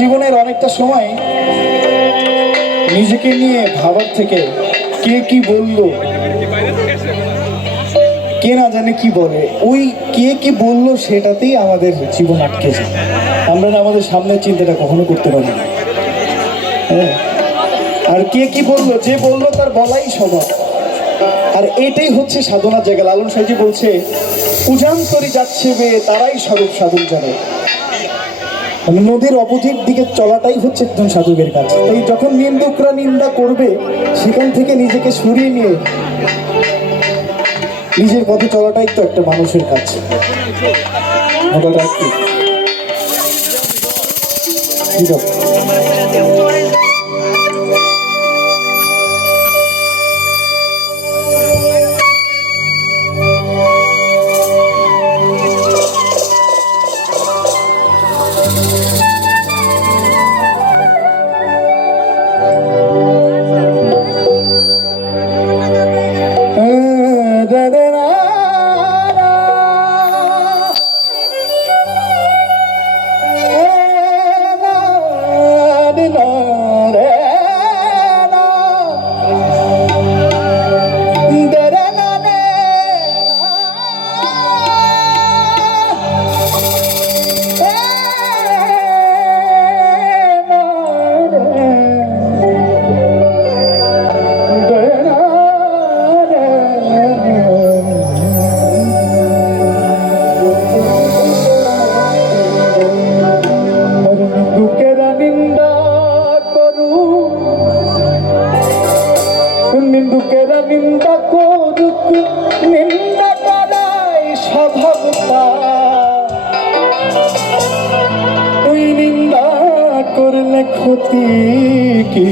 জীবনের অনেকটা সময় নিজেকে নিয়ে ভাবার থেকে কে কি বললো, কে না জানে কি বলে, ওই কে কি বললো সেটাতেই আমাদের জীবন আটকে যায়। আমরা না আমাদের সামনের চিন্তাটা কখনো করতে পারি না। হ্যাঁ, আর কে কি বললো, যে বললো তার বলাই স্বভাব। আর এটাই হচ্ছে সাধনার জায়গা। লালন সাহেজি বলছে, উজান্তরি যাচ্ছে বে তারাই স্বরূপ সাধন জানে। মানে নদীর অপোজিট দিকে চলাটাই হচ্ছে একজন সাধকের কাজ। এই যখন নিন্দুকরা নিন্দা করবে, সেখান থেকে নিজেকে সরিয়ে নিয়ে নিজের পথে চলাটাই তো একটা মানুষের কাজ। নিন্দুকেরা নিন্দা করুক, নিন্দা করাই স্বভাবতা। ওই নিন্দা করলে ক্ষতি কি,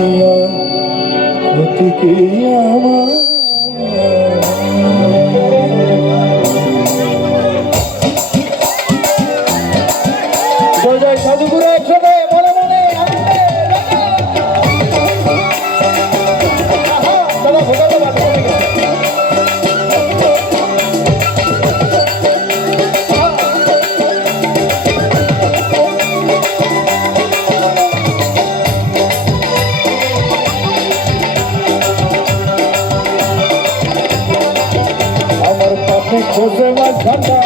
ক্ষতি কি আমার? জয় জয় সাধুগুরু একসাথে বলে মনে খোঁজে মাঝ ভান্ডা,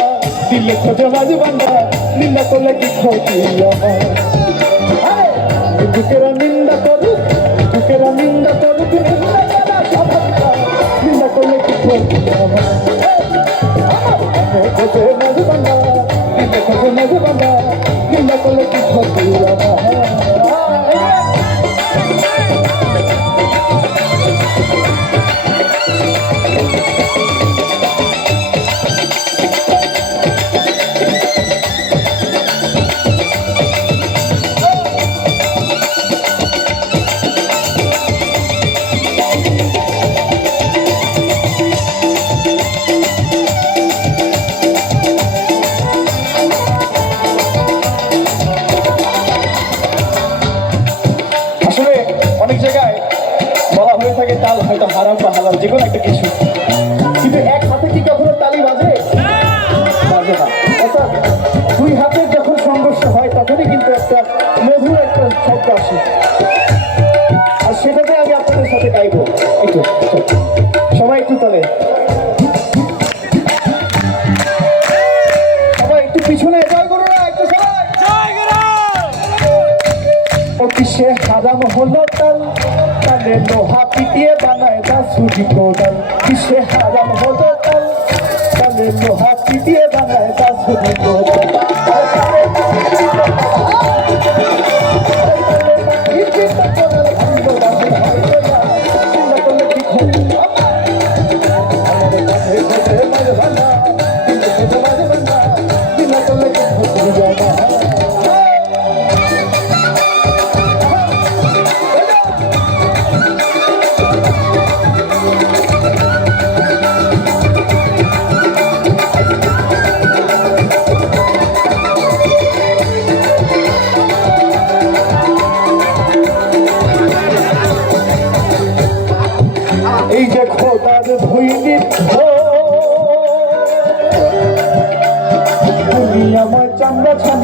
দিলে খোঁজে মাঝ ভান্ডা, নিন্দা করলে কি ক্ষতি আমার? দুঃখেরা নিন্দা করুক, দুঃখেরা নিন্দা করুক, নিন্দা করলে কি ক্ষতি আমার? খোঁজে মাঝ ভান্ডা, দিলে খোঁজে মাঝ ভান্ডা, নিন্দা করলে কি ক্ষতি আমার? অনেক জায়গায় বলা হয়ে থাকে তাল হয়তো হারাম বা হালাল, যে কোনো একটা কিছু, কিন্তু এক হাতে কি কখনো তালি বাজে? বাজে না। অর্থাৎ দুই হাতের যখন সংঘর্ষ হয় তখনই কিন্তু একটা মধুর একটা শব্দ আসে। আর সেটাতে আমি আপনাদের সাথে গাইব। একটু সবাই একটু তালে, সবাই একটু পিছনে। জয় গুরু, একটু সবাই জয় গুরু। কিসে হারাম হলো তাল, তালে লোহা পিটিয়ে বানায় বাঁশুরি কোদাল। কিসে হারাম হলো তাল, তালে লোহা পিটিয়ে বানায় বাঁশুরি কোদাল।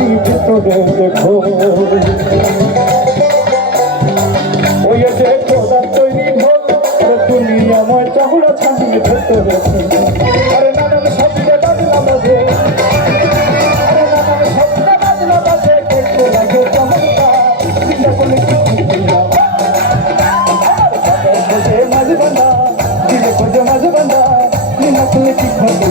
ভিতরে দেখো ওই যে খোদার তৈরি ঢোল তুমি আমার চাহুড়া ছাড়িয়ে ভেতরে আরে নানান শব্দে বাজনা বাজে আরে নানান শব্দে বাজনা বাজে দেখতে লাগে চমৎকার চিন্তা করলে খোঁজে মাঝে বান্ধা দিলে খোঁজে মাঝে বান্ধা চিন্তা করলে কি খোঁজ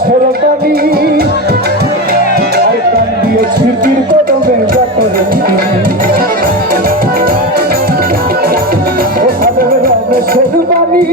সেরকানি আর কান দিয়ে ছিটির কদমে যাতরে ও সাদের রবে সেরকানি